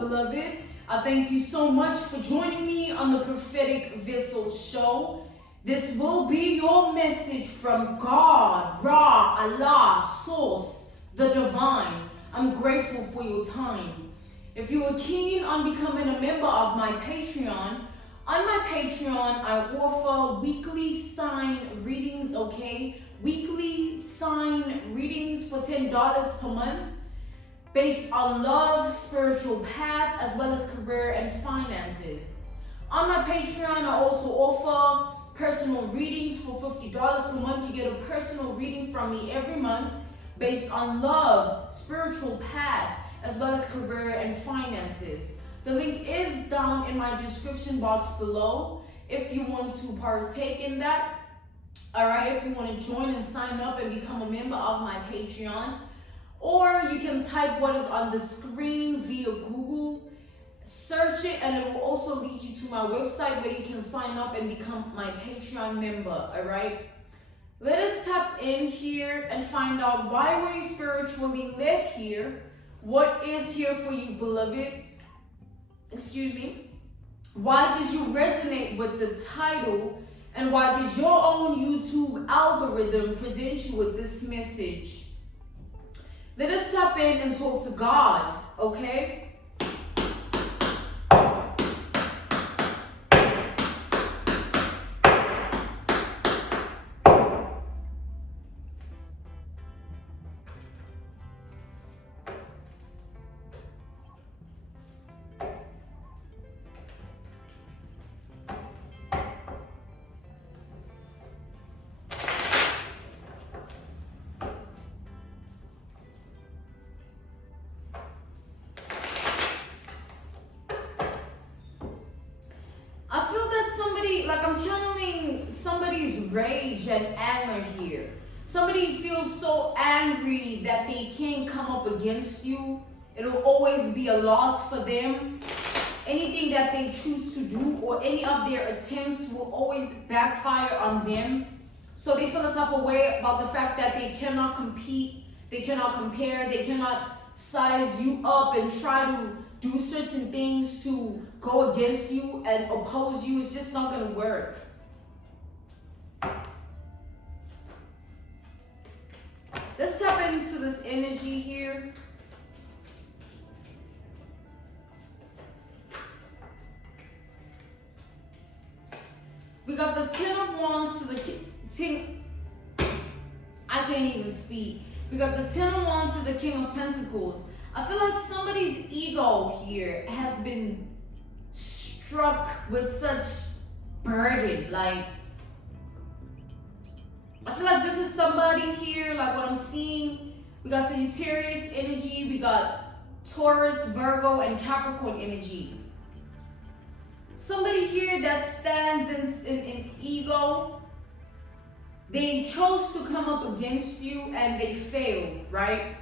beloved. I thank you so much for joining me on the Prophetic Vessel Show. This will be your message from God, Ra, Allah, Source, the Divine. I'm grateful for your time. If you are keen on becoming a member of my Patreon, on my Patreon, I offer weekly sign readings, okay? Weekly sign readings for $10 per month, based on love, spiritual path, as well as career and finances. On my Patreon, I also offer personal readings for $50 per month. You get a personal reading from me every month based on love, spiritual path, as well as career and finances. The link is down in my description box below if you want to partake in that. All right, if you want to join and sign up and become a member of my Patreon. Or you can type what is on the screen via Google, search it, and it will also lead you to my website where you can sign up and become my Patreon member, all right? Let us tap in here and find out why were you spiritually led here? What is here for you, beloved? Excuse me. Why did you resonate with the title? And why did your own YouTube algorithm present you with this message? Let us tap in and talk to God, okay? I'm channeling somebody's rage and anger here. Somebody feels so angry that they can't come up against you. It'll always be a loss for them. Anything that they choose to do or any of their attempts will always backfire on them. So they feel the type of way about the fact that they cannot compete, they cannot compare, they cannot size you up and try to do certain things to go against you and oppose you. It's just not going to work. Let's tap into this energy here. We got the Ten of Wands to the King. I can't even speak. We got the Ten of Wands to the King of Pentacles. I feel like somebody's ego here has been struck with such burden. Like, I feel like this is somebody here, like what I'm seeing. We got Sagittarius energy, we got Taurus, Virgo, and Capricorn energy. Somebody here that stands in ego. They chose to come up against you and they failed, right?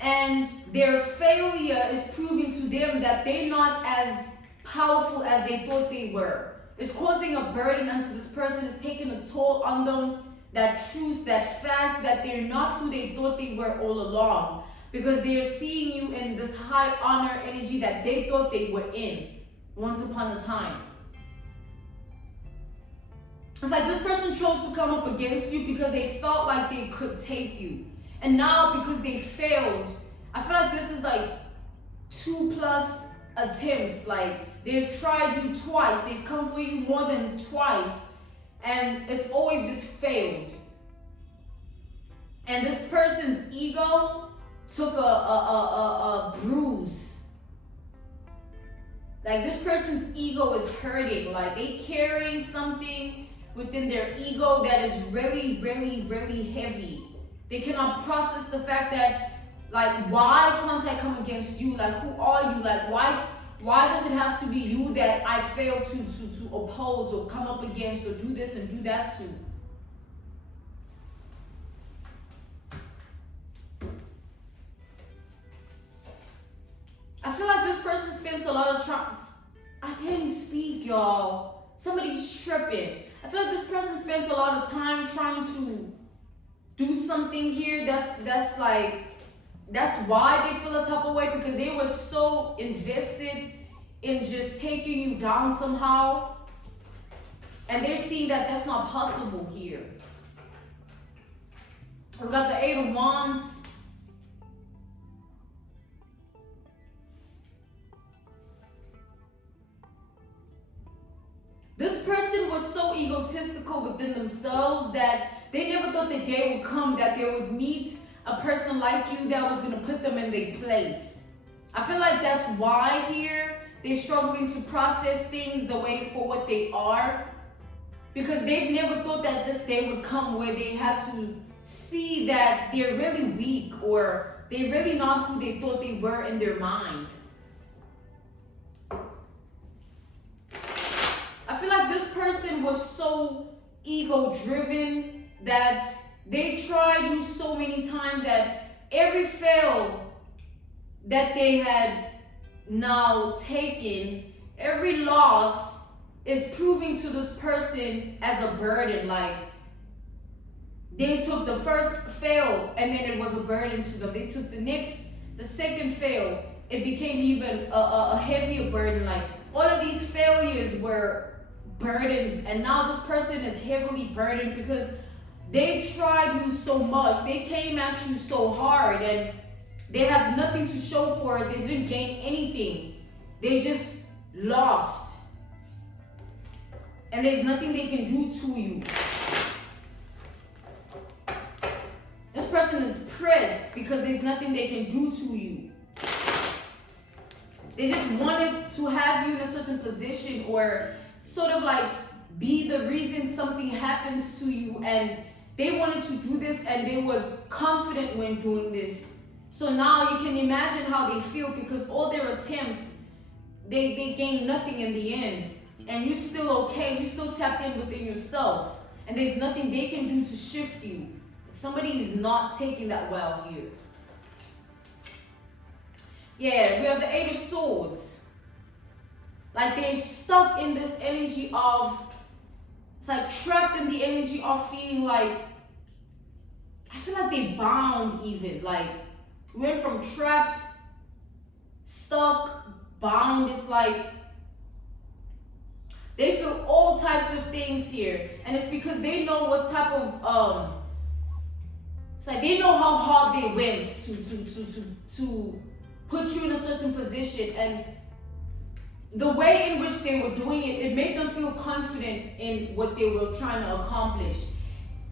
And their failure is proving to them that they're not as powerful as they thought they were. It's causing a burden unto this person. It's taking a toll on them. That truth, that fact that they're not who they thought they were all along. Because they're seeing you in this high honor energy that they thought they were in once upon a time. It's like this person chose to come up against you because they felt like they could take you. And now because they failed, I feel like this is like 2+ attempts. Like they've tried you twice. They've come for you more than twice. And it's always just failed. And this person's ego took a bruise. Like this person's ego is hurting. Like they carrying something within their ego that is really, really, really heavy. They cannot process the fact that, like, why can't I come against you? Like, who are you? Like, why does it have to be you that I fail to oppose or come up against or do this and do that to? I feel like this person spends a lot of time. I can't speak, y'all. Somebody's tripping. I feel like this person spends a lot of time trying to do something here that's like That's why they feel a type of way, because they were so invested in just taking you down somehow. And they're seeing that that's not possible here. We got the 8 of Wands. This person was so egotistical within themselves that they never thought the day would come that they would meet a person like you that was going to put them in their place. I feel like that's why here they're struggling to process things the way for what they are, because they've never thought that this day would come where they had to see that they're really weak, or they're really not who they thought they were in their mind. I feel like this person was so ego-driven that they tried you so many times that every fail that they had now taken, every loss is proving to this person as a burden. Like, they took the first fail and then it was a burden to them. They took the second fail, it became even a heavier burden. Like, all of these failures were burdens, and now this person is heavily burdened because they tried you so much. They came at you so hard and they have nothing to show for it. They didn't gain anything. They just lost. And there's nothing they can do to you. This person is pressed because there's nothing they can do to you. They just wanted to have you in a certain position, or sort of like be the reason something happens to you, and they wanted to do this and they were confident when doing this. So now you can imagine how they feel, because all their attempts, they gain nothing in the end. And you're still okay, you're still tapped in within yourself, and there's nothing they can do to shift you. Somebody is not taking that well here. Yeah, we have the 8 of Swords. Like, they're stuck in this energy of, it's like trapped in the energy of feeling like, I feel like they bound even. Like, went from trapped, stuck, bound. It's like, they feel all types of things here. And it's because they know what type of, it's like they know how hard they went to put you in a certain position. And the way in which they were doing it, it made them feel confident in what they were trying to accomplish.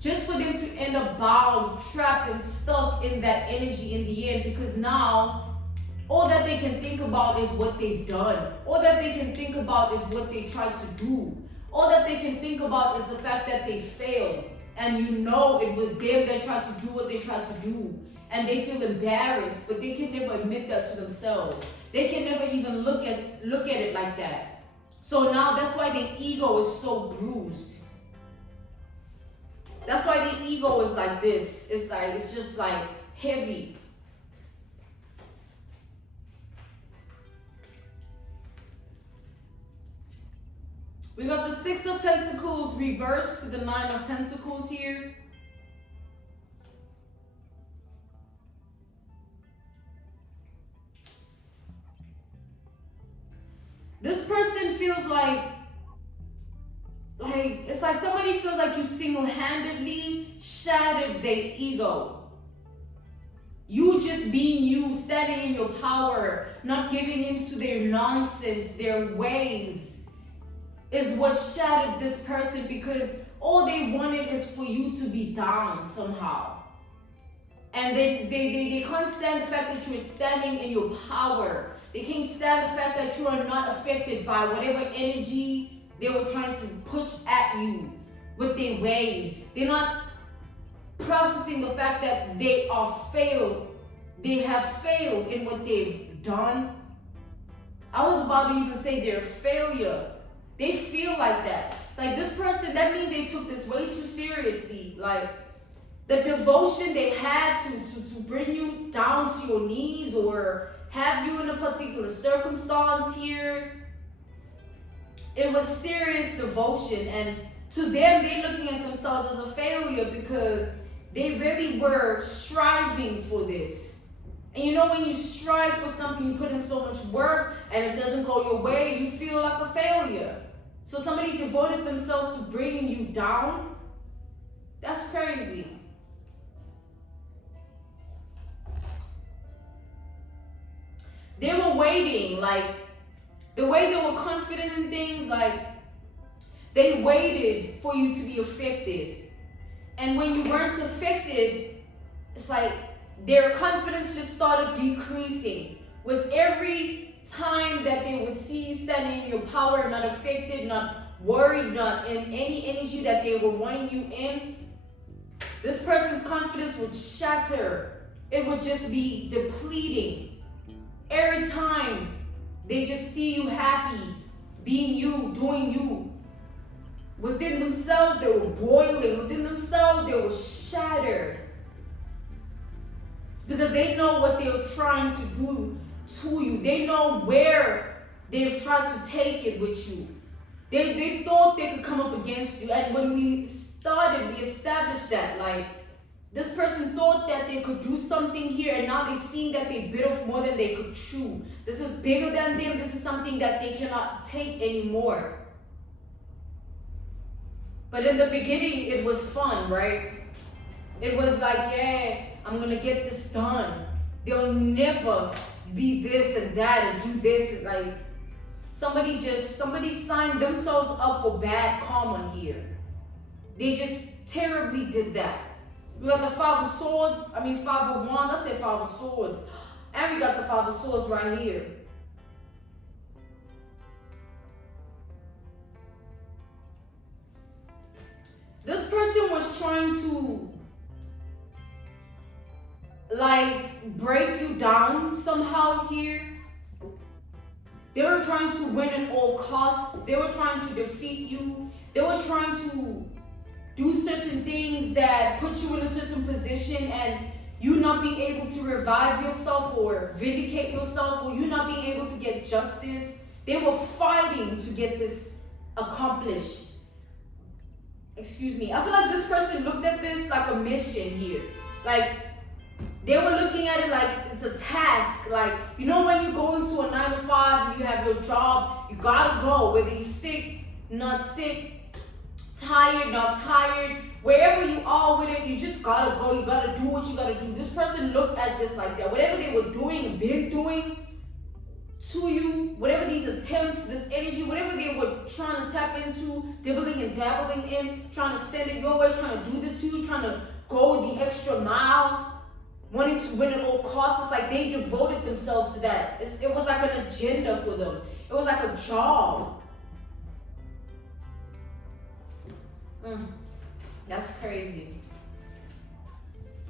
Just for them to end up bound, trapped, and stuck in that energy in the end, because now all that they can think about is what they've done. All that they can think about is what they tried to do. All that they can think about is the fact that they failed. And you know it was them that tried to do what they tried to do. And they feel embarrassed, but they can never admit that to themselves. They can never even look at it like that. So now that's why the ego is so bruised. That's why the ego is like this. It's just like heavy. We got the 6 of Pentacles reversed to the 9 of Pentacles here. This person feels like it's like somebody feels like you single-handedly shattered their ego. You just being you, standing in your power, not giving in to their nonsense, their ways, is what shattered this person, because all they wanted is for you to be down somehow. And they can't stand the fact that you're standing in your power. They can't stand the fact that you are not affected by whatever energy they were trying to push at you with their ways. They're not processing the fact that they are failed. They have failed in what they've done. I was about to even say they're a failure. They feel like that. It's like this person, that means they took this way too seriously. Like, the devotion they had to bring you down to your knees or have you in a particular circumstance here, it was serious devotion. And to them, they're looking at themselves as a failure because they really were striving for this. And you know, when you strive for something, you put in so much work and it doesn't go your way, you feel like a failure. So somebody devoted themselves to bringing you down. That's crazy. They were waiting, like, the way they were confident in things, like, they waited for you to be affected. And when you weren't affected, it's like their confidence just started decreasing. With every time that they would see you standing in your power, not affected, not worried, not in any energy that they were wanting you in, this person's confidence would shatter. It would just be depleting. Every time they just see you happy, being you, doing you, within themselves they were boiling. Within themselves they were shattered. Because they know what they're trying to do to you. They know where they've tried to take it with you. They thought they could come up against you. And when we established that, like, this person thought that they could do something here, and now they seen that they bit off more than they could chew. This is bigger than them. This is something that they cannot take anymore. But in the beginning, it was fun, right? It was like, yeah, I'm gonna get this done. They'll never be this and that and do this. And like, somebody signed themselves up for bad karma here. They just terribly did that. We got the Five of Wands, I said Five of Swords. And we got the Five of Swords right here. This person was trying to, like, break you down somehow here. They were trying to win at all costs. They were trying to defeat you. They were trying to do certain things that put you in a certain position, and you not being able to revive yourself or vindicate yourself, or you not being able to get justice. They were fighting to get this accomplished. Excuse me. I feel like this person looked at this like a mission here. Like, they were looking at it like it's a task. Like, you know, when you go into a 9 to 5 and you have your job, you gotta go, whether you're sick, not sick, tired, not tired, wherever you are with it, you just gotta go. You gotta do what you gotta do. This person looked at this like that. Whatever they were doing and been doing to you, whatever these attempts, this energy, whatever they were trying to tap into, dibbling and dabbling in, trying to send it your way, trying to do this to you, trying to go the extra mile, wanting to win at all costs. It's like they devoted themselves to that. It was like an agenda for them. It was like a job. That's crazy.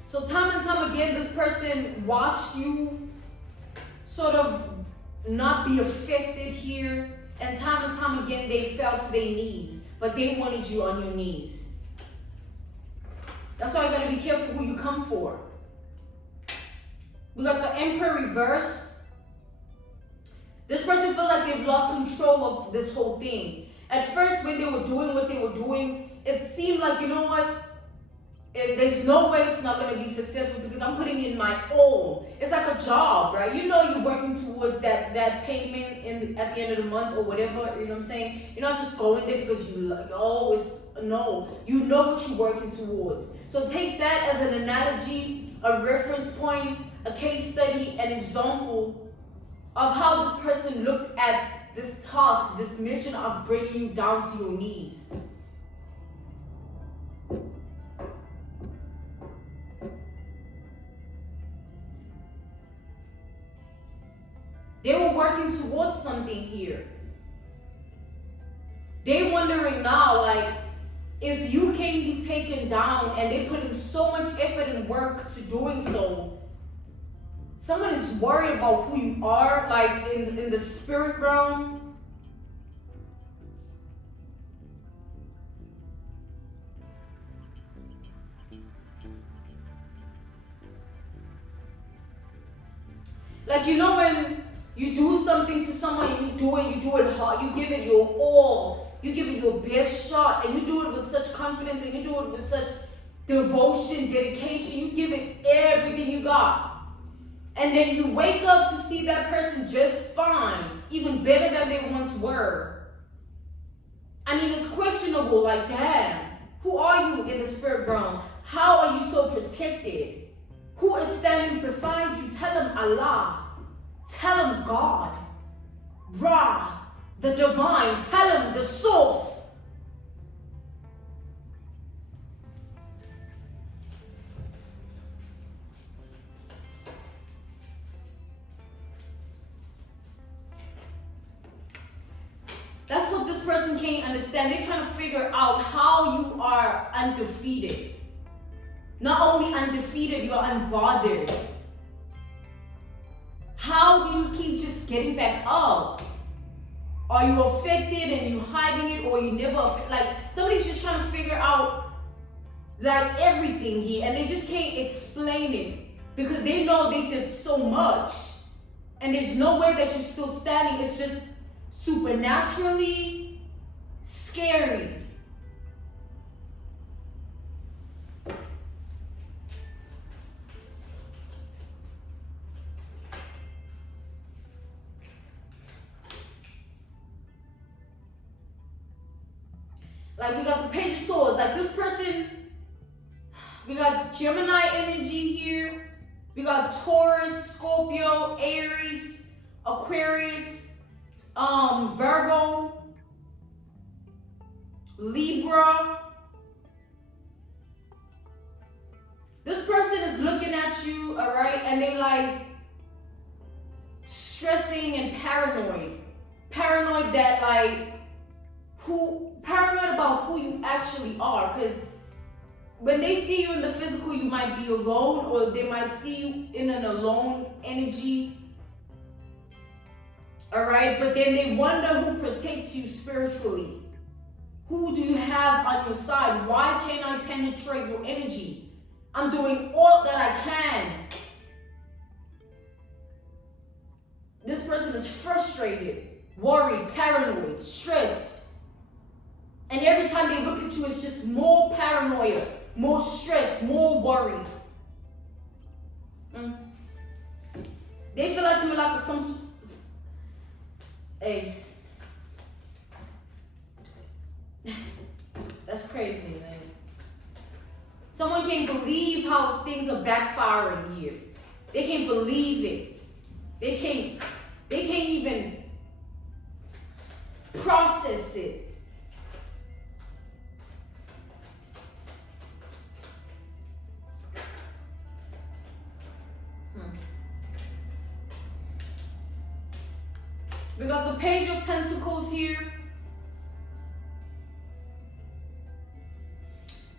So time and time again, this person watched you sort of not be affected here. And time again, they fell to their knees. But they wanted you on your knees. That's why you gotta be careful who you come for. We got the Emperor reversed. This person feels like they've lost control of this whole thing. At first, when they were doing what they were doing, it seemed like, you know what? There's no way it's not going to be successful because I'm putting in my all. It's like a job, right? You know you're working towards that payment at the end of the month or whatever, you know what I'm saying? You're not just going there because you know what you're working towards. So take that as an analogy, a reference point, a case study, an example of how this person looked at this task, this mission of bringing you down to your knees. They were working towards something here. They wondering now, like, if you can be taken down and they put in so much effort and work to doing so, someone is worried about who you are, like in the spirit realm. Like, you know, when you do something to someone and you do it hard, you give it your all, you give it your best shot, and you do it with such confidence, and you do it with such devotion, dedication, you give it everything you got. And then you wake up to see that person just fine, even better than they once were. I mean, it's questionable, like, damn, who are you in the spirit realm? How are you so protected? Who is standing beside you? Tell him Allah. Tell him God. Ra, the divine. Tell him the source. That's what this person can't understand. They're trying to figure out how you are undefeated. Not only undefeated, you're unbothered. How do you keep just getting back up? Are you affected and you hiding it, or you never, like, somebody's just trying to figure out like everything here, and they just can't explain it because they know they did so much and there's no way that you're still standing. It's just supernaturally scary. Like, we got the Page of Swords. Like, this person, we got Gemini energy here. We got Taurus, Scorpio, Aries, Aquarius, Virgo, Libra. This person is looking at you, all right, and they like stressing and paranoid. Paranoid that like, paranoid about who you actually are, because when they see you in the physical, you might be alone, or they might see you in an alone energy. All right, but then they wonder who protects you spiritually. Who do you have on your side? Why can't I penetrate your energy? I'm doing all that I can. This person is frustrated, worried, paranoid, stressed. And every time they look at you, it's just more paranoia, more stress, more worry. They feel like you're like some... Hey. That's crazy, man. Someone can't believe how things are backfiring here. They can't believe it. They can't even process it. We got the Page of Pentacles here.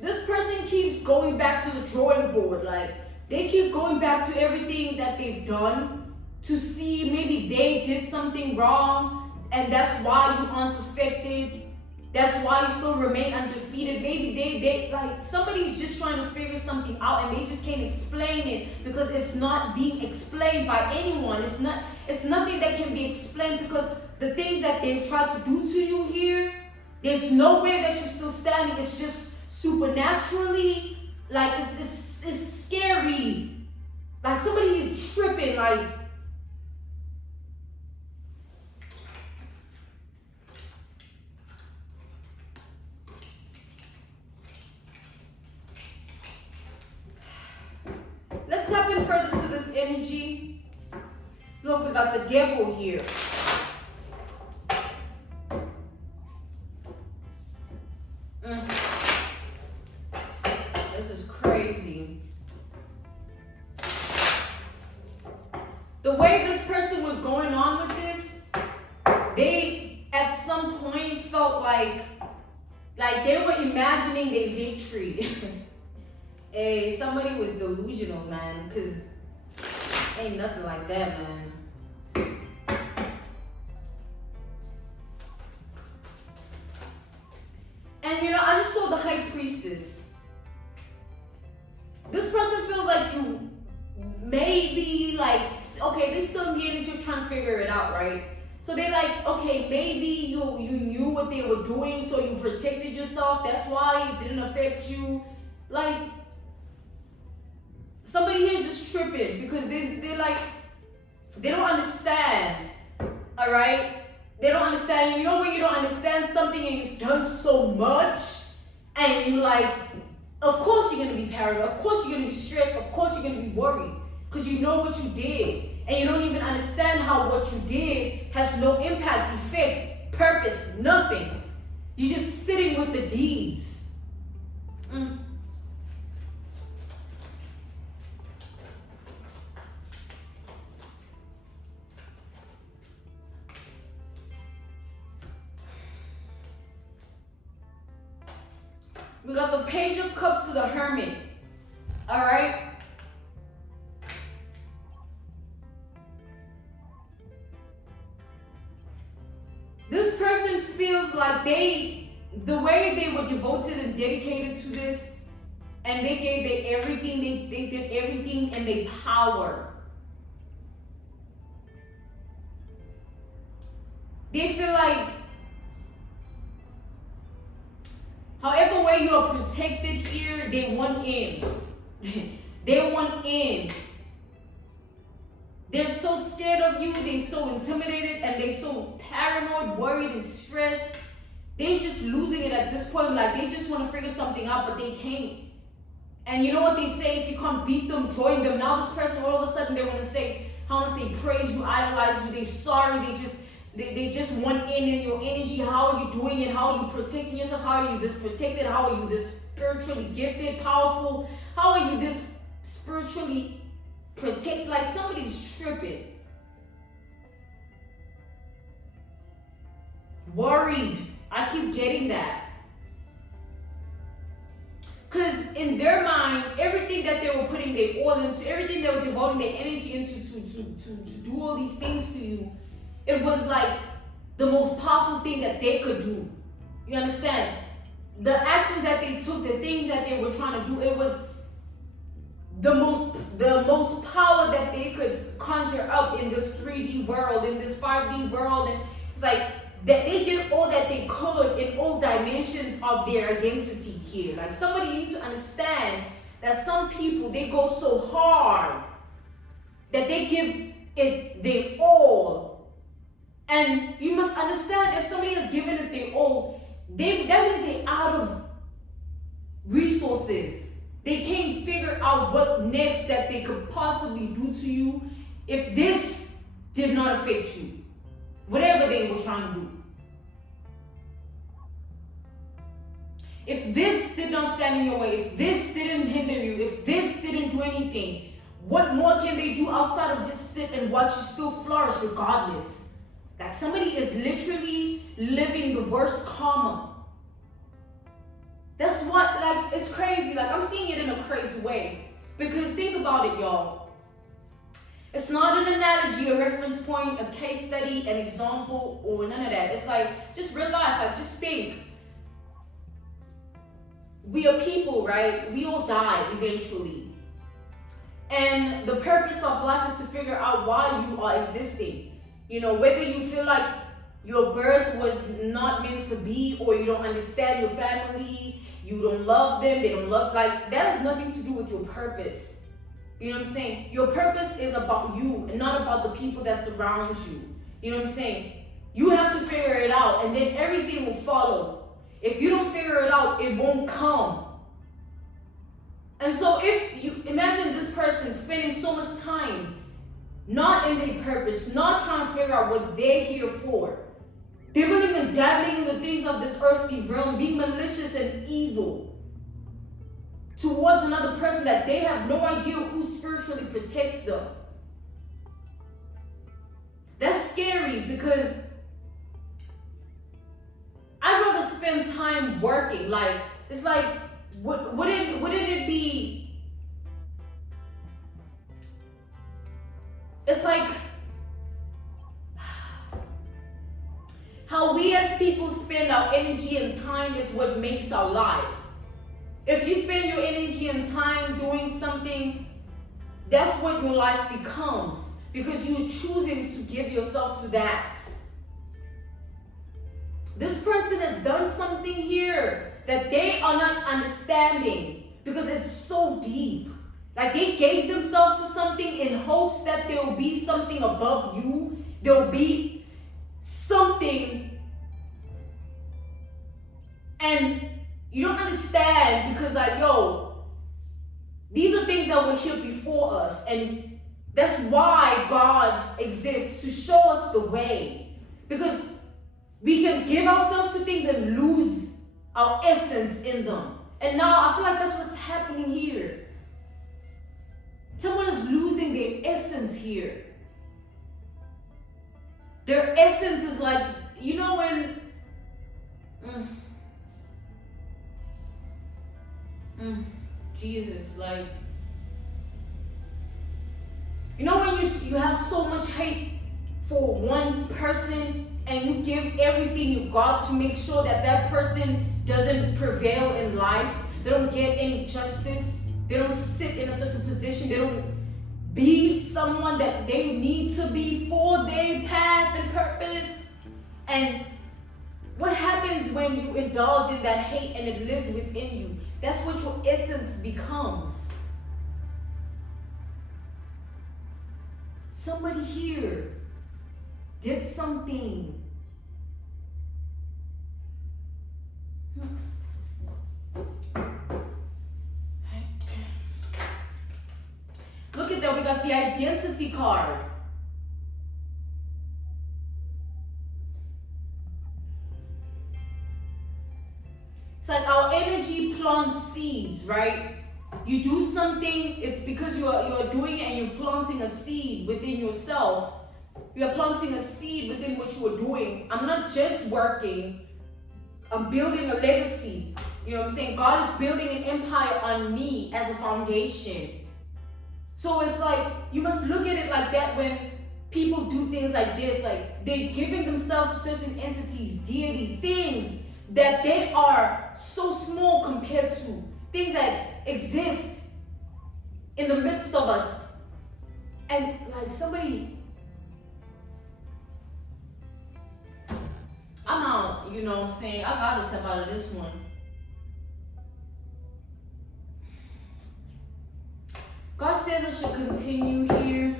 This person keeps going back to the drawing board. Like, they keep going back to everything that they've done to see maybe they did something wrong, and that's why you aren't affected. That's why you still remain undefeated. Maybe they like, somebody's just trying to figure something out and they just can't explain it because it's not being explained by anyone. It's nothing that can be explained, because the things that they've tried to do to you here, there's no way that you're still standing. It's just supernaturally, like, it's scary. Like, somebody is tripping, like, let's tap in further to this energy. Look, we got the Devil here. This is crazy. The way this person was going on with this, they at some point felt like they were imagining their victory. Hey, somebody was delusional, man, because ain't nothing like that, man. And you know, I just saw the High Priestess. This person feels like you maybe like, okay, they still in the energy of trying to figure it out, right? So they're like, okay, maybe you knew what they were doing, so you protected yourself. That's why it didn't affect you. Like, somebody here is just tripping because they're like, they don't understand, all right? They don't understand. You know when you don't understand something and you've done so much and you like, of course you're going to be paranoid. Of course you're going to be stressed. Of course you're going to be worried because you know what you did. And you don't even understand how what you did has no impact, effect, purpose, nothing. You're just sitting with the deeds. We got the Page of Cups to the Hermit. All right? This person feels like the way they were devoted and dedicated to this, and they gave their everything, they did everything in their power. They feel like however way you are protected here, they want in. They want in. They're so scared of you, they're so intimidated, and they're so paranoid, worried, and stressed. They're just losing it at this point. Like they just want to figure something out, but they can't. And you know what they say? If you can't beat them, join them. Now this person, all of a sudden, they want to say how much they praise you, idolize you, they're sorry, they just want in your energy. How are you doing it? How are you protecting yourself? How are you this protected? How are you this spiritually gifted, powerful? How are you this spiritually protected? Like somebody's tripping. Worried. I keep getting that. Because in their mind, everything that they were putting their all into, everything they were devoting their energy into to do all these things to you, it was like the most powerful thing that they could do. You understand? The actions that they took, the things that they were trying to do, it was the most power that they could conjure up in this 3D world, in this 5D world. And it's like that they did all that they could in all dimensions of their identity here. Like somebody needs to understand that some people, they go so hard that they give it their all. And you must understand, if somebody has given it their all, that means they're out of resources. They can't figure out what next that they could possibly do to you if this did not affect you. Whatever they were trying to do. If this did not stand in your way, if this didn't hinder you, if this didn't do anything, what more can they do outside of just sit and watch you still flourish regardless? Like somebody is literally living the worst karma. That's what, like, it's crazy. Like, I'm seeing it in a crazy way. Because think about it, y'all. It's not an analogy, a reference point, a case study, an example, or none of that. It's like, just real life. Like, just think. We are people, right? We all die eventually. And the purpose of life is to figure out why you are existing. You know, whether you feel like your birth was not meant to be, or you don't understand your family, you don't love them, they don't love, like, that has nothing to do with your purpose. You know what I'm saying? Your purpose is about you and not about the people that surround you. You know what I'm saying? You have to figure it out, and then everything will follow. If you don't figure it out, it won't come. And so if you imagine this person spending so much time not in their purpose, not trying to figure out what they're here for, dibbling and dabbling in the things of this earthly realm, being malicious and evil towards another person that they have no idea who spiritually protects them. That's scary, because I'd rather spend time working. Like, it's like, wouldn't it be, it's like how we as people spend our energy and time is what makes our life. If you spend your energy and time doing something, that's what your life becomes, because you're choosing to give yourself to that. This person has done something here that they are not understanding, because it's so deep. Like they gave themselves to something in hopes that there will be something above you. There will be something. And you don't understand because like, yo, these are things that were here before us. And that's why God exists, to show us the way. Because we can give ourselves to things and lose our essence in them. And now I feel like that's what's happening here. Someone is losing their essence here. Their essence is like, you know when... Jesus, like... You know when you have so much hate for one person and you give everything you got to make sure that that person doesn't prevail in life, they don't get any justice, they don't sit in a certain position, they don't be someone that they need to be for their path and purpose. And what happens when you indulge in that hate and it lives within you? That's what your essence becomes. Somebody here did something. Look at that, we got the identity card. It's like our energy plants seeds, right? You do something, it's because you're doing it and you're planting a seed within yourself. You're planting a seed within what you are doing. I'm not just working, I'm building a legacy. You know what I'm saying? God is building an empire on me as a foundation. So it's like, you must look at it like that when people do things like this. Like, they're giving themselves to certain entities, deities, things that they are so small compared to. Things that exist in the midst of us. And like somebody, I'm out, you know what I'm saying? I gotta step out of this one. God says I should continue here.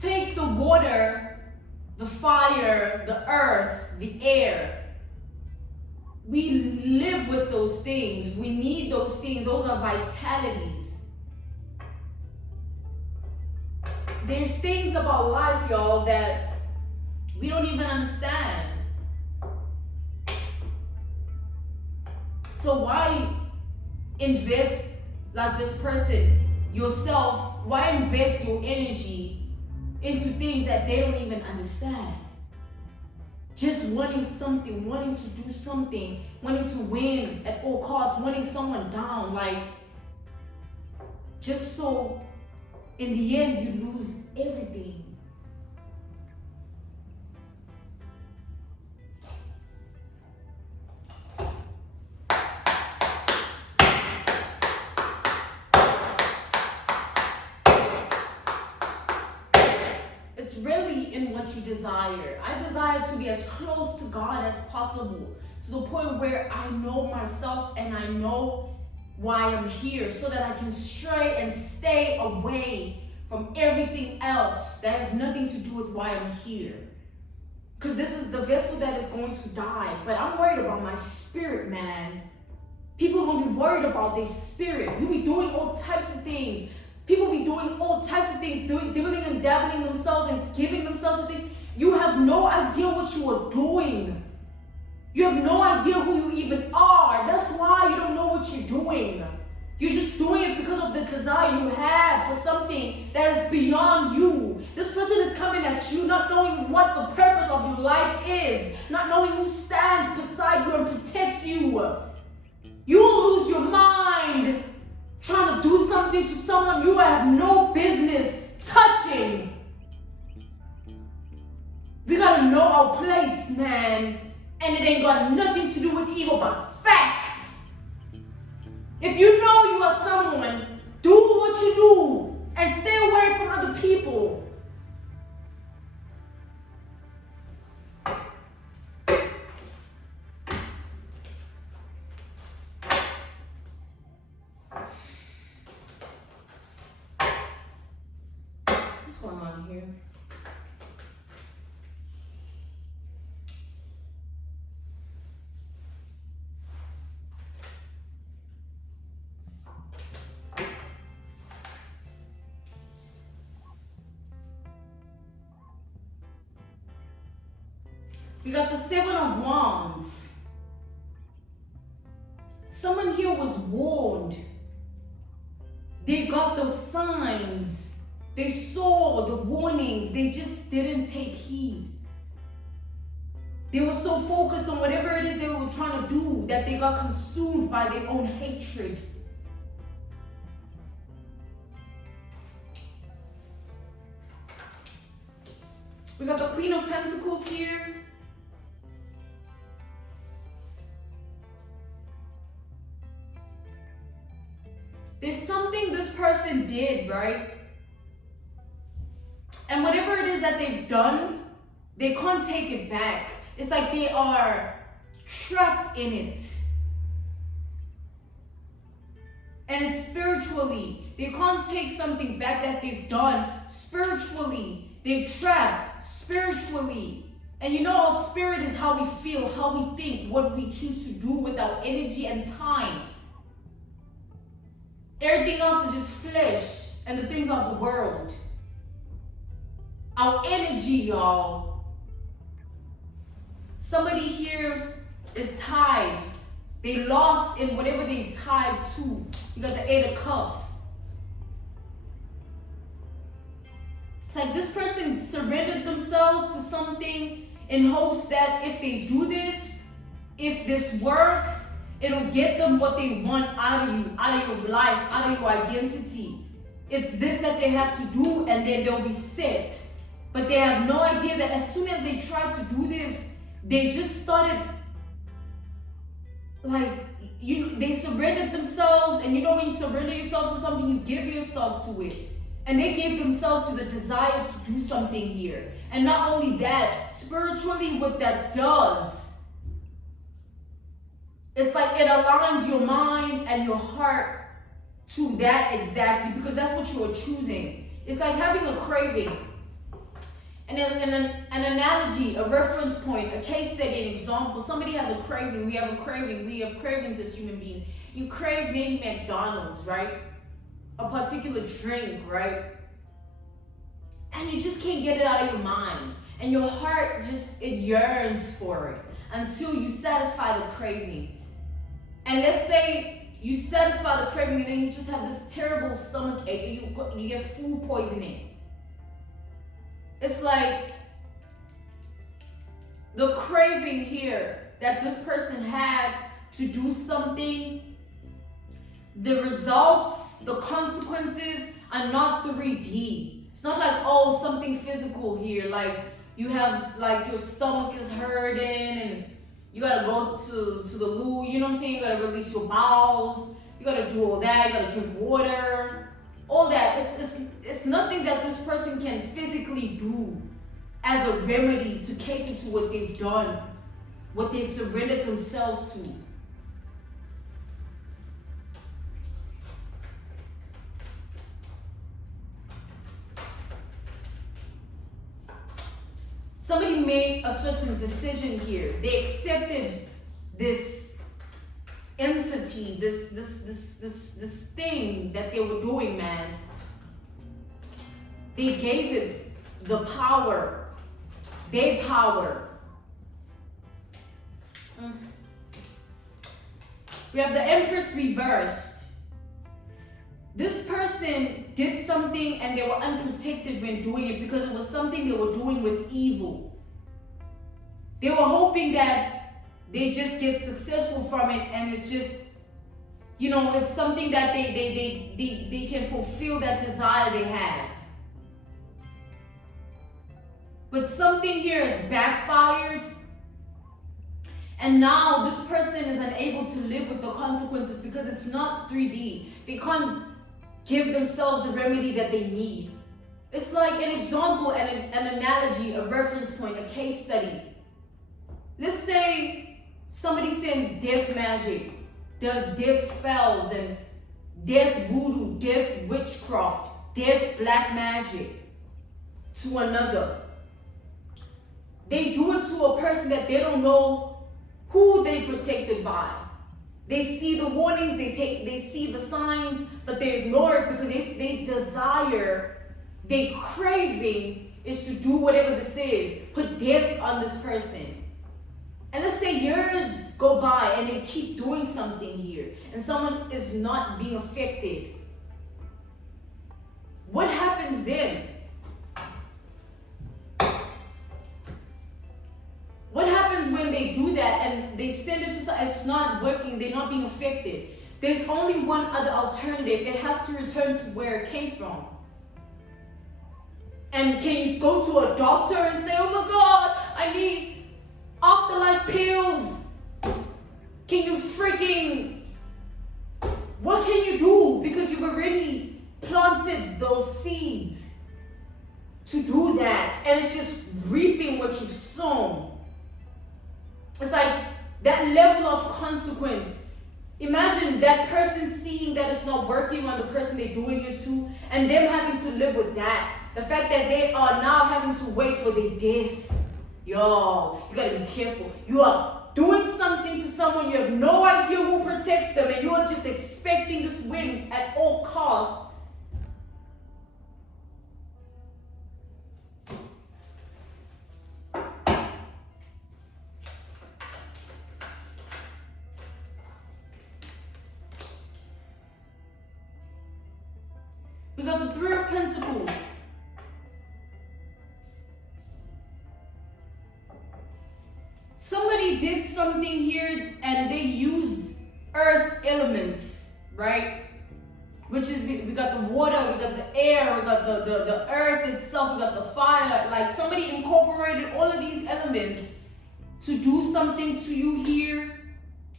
Take the water, the fire, the earth, the air. We live with those things. We need those things. Those are vitalities. There's things about life, y'all, that we don't even understand. So why invest like this person, yourself? Why invest your energy into things that they don't even understand? Just wanting something, wanting to do something, wanting to win at all costs, wanting someone down, like, just so in the end you lose everything. It's really in what you desire. I desire to be as close to God as possible, to the point where I know myself and I know why I'm here, so that I can stray and stay away from everything else that has nothing to do with why I'm here. Because this is the vessel that is going to die. But I'm worried about my spirit, man. People will be worried about their spirit. You be doing all types of things. People be doing all types of things, dibbling and dabbling themselves and giving themselves to things. You have no idea what you are doing. You have no idea who you even are. That's why you don't know what you're doing. You're just doing it because of the desire you have for something that is beyond you. This person is coming at you not knowing what the purpose of your life is, not knowing who stands beside you and protects you. You will lose your mind trying to do something to someone you have no business touching. We gotta know our place, man. And it ain't got nothing to do with evil but facts. If you know you are someone, do what you do and stay away from other people. What's going on here? We got the Seven of Wands. Someone here was warned. They got the signs. They saw the warnings. They just didn't take heed. They were so focused on whatever it is they were trying to do that they got consumed by their own hatred. We got the Queen of Pentacles here. There's something this person did, right? And whatever it is that they've done, they can't take it back. It's like they are trapped in it. And it's spiritually. They can't take something back that they've done spiritually. They're trapped spiritually. And you know, our spirit is how we feel, how we think, what we choose to do with our energy and time. Everything else is just flesh and the things of the world. Our energy, y'all. Somebody here is tied. They lost in whatever they tied to. You got the Eight of Cups. It's like this person surrendered themselves to something in hopes that if they do this, if this works, it'll get them what they want out of you, out of your life, out of your identity. It's this that they have to do, and then they'll be set. But they have no idea that as soon as they try to do this, they just started, like, they surrendered themselves. And you know, when you surrender yourself to something, you give yourself to it. And they gave themselves to the desire to do something here. And not only that, spiritually, what that does, it's like it aligns your mind and your heart to that exactly, because that's what you're choosing. It's like having a craving. And an analogy, a reference point, a case study, an example. Somebody has a craving. We have a craving. We have cravings as human beings. You crave maybe McDonald's, right? A particular drink, right? And you just can't get it out of your mind. And your heart just, it yearns for it until you satisfy the craving. And let's say you satisfy the craving and then you just have this terrible stomach ache and you get food poisoning. It's like the craving here that this person had to do something, the results, the consequences are not 3D. It's not like, oh, something physical here, like you have, like your stomach is hurting and you gotta go to the loo, you know what I'm saying? You gotta release your bowels, you gotta do all that, you gotta drink water, all that. It's nothing that this person can physically do as a remedy to cater to what they've done, what they've surrendered themselves to. Somebody made a certain decision here. They accepted this entity, this thing that they were doing, man. They gave it the power, their power. We have the Empress reversed. This person did something and they were unprotected when doing it because it was something they were doing with evil. They were hoping that they just get successful from it, and it's just, you know, it's something that they can fulfill that desire they have. But something here has backfired, and now this person is unable to live with the consequences because it's not 3D. They can't give themselves the remedy that they need. It's like an example, an analogy, a reference point, a case study. Let's say somebody sends death magic, does death spells and death voodoo, death witchcraft, death black magic. to another. They do it to a person that they don't know who they protected by. They see the warnings, they see the signs, but they ignore it because they desire, their craving is to do whatever this is, put death on this person. And let's say years go by and they keep doing something here, and someone is not being affected. What happens then? What happens when they do that and they send it to someone, it's not working, they're not being affected? There's only one other alternative. It has to return to where it came from. And can you go to a doctor and say, oh my God, I need afterlife pills? Can you freaking, what can you do? Because you've already planted those seeds to do that. And it's just reaping what you've sown. It's like that level of consequence. Imagine that person seeing that it's not working on the person they're doing it to, and them having to live with that. The fact that they are now having to wait for their death. Yo, you gotta be careful. You are doing something to someone, you have no idea who protects them, and you are just expecting this win at all costs. We got the Three of Pentacles. Somebody did something here and they used earth elements, right? Which is, we got the water, we got the air, we got the earth itself, we got the fire. Like somebody incorporated all of these elements to do something to you here,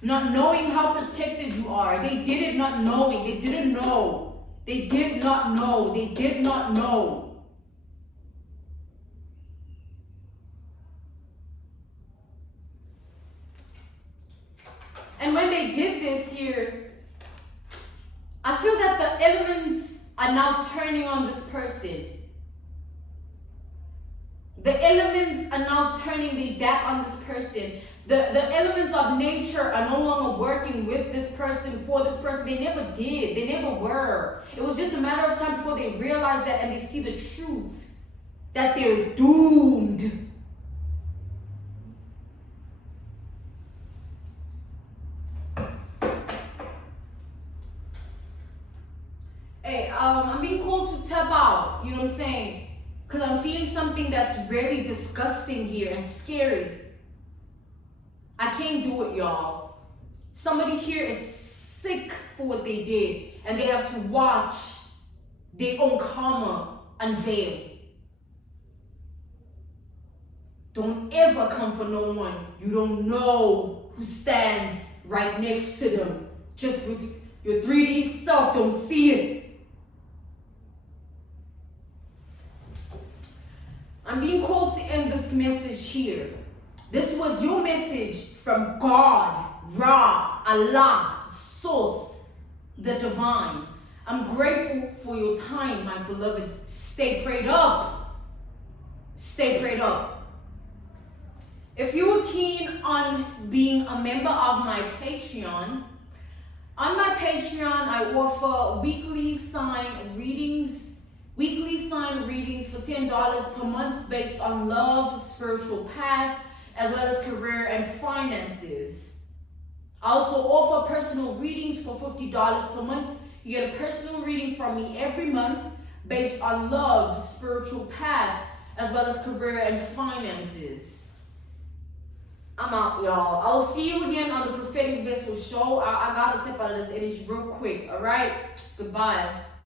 not knowing how protected you are. They did it not knowing. They didn't know. They did not know. They did not know. And when they did this here, I feel that the elements are now turning on this person. The elements are now turning their back on this person. The elements of nature are no longer working with this person, for this person. They never did. They never were. It was just a matter of time before they realized that and they see the truth. That they're doomed. Hey, I'm being called to tap out. You know what I'm saying? Because I'm feeling something that's really disgusting here and scary. I can't do it, y'all. Somebody here is sick for what they did, and they have to watch their own karma unveil. Don't ever come for no one you don't know who stands right next to them. Just with your 3D self, don't see it. I'm being called to end this message here. This was your message from God, Ra, Allah, Source, the Divine. I'm grateful for your time, my beloveds. Stay prayed up. Stay prayed up. If you are keen on being a member of my Patreon, on my Patreon I offer weekly sign readings for $10 per month based on love, spiritual path, as well as career and finances. I also offer personal readings for $50 per month. You get a personal reading from me every month based on love, spiritual path, as well as career and finances. I'm out, y'all. I'll see you again on the Prophetic Vessel Show. I gotta tip out of this energy real quick, all right? Goodbye.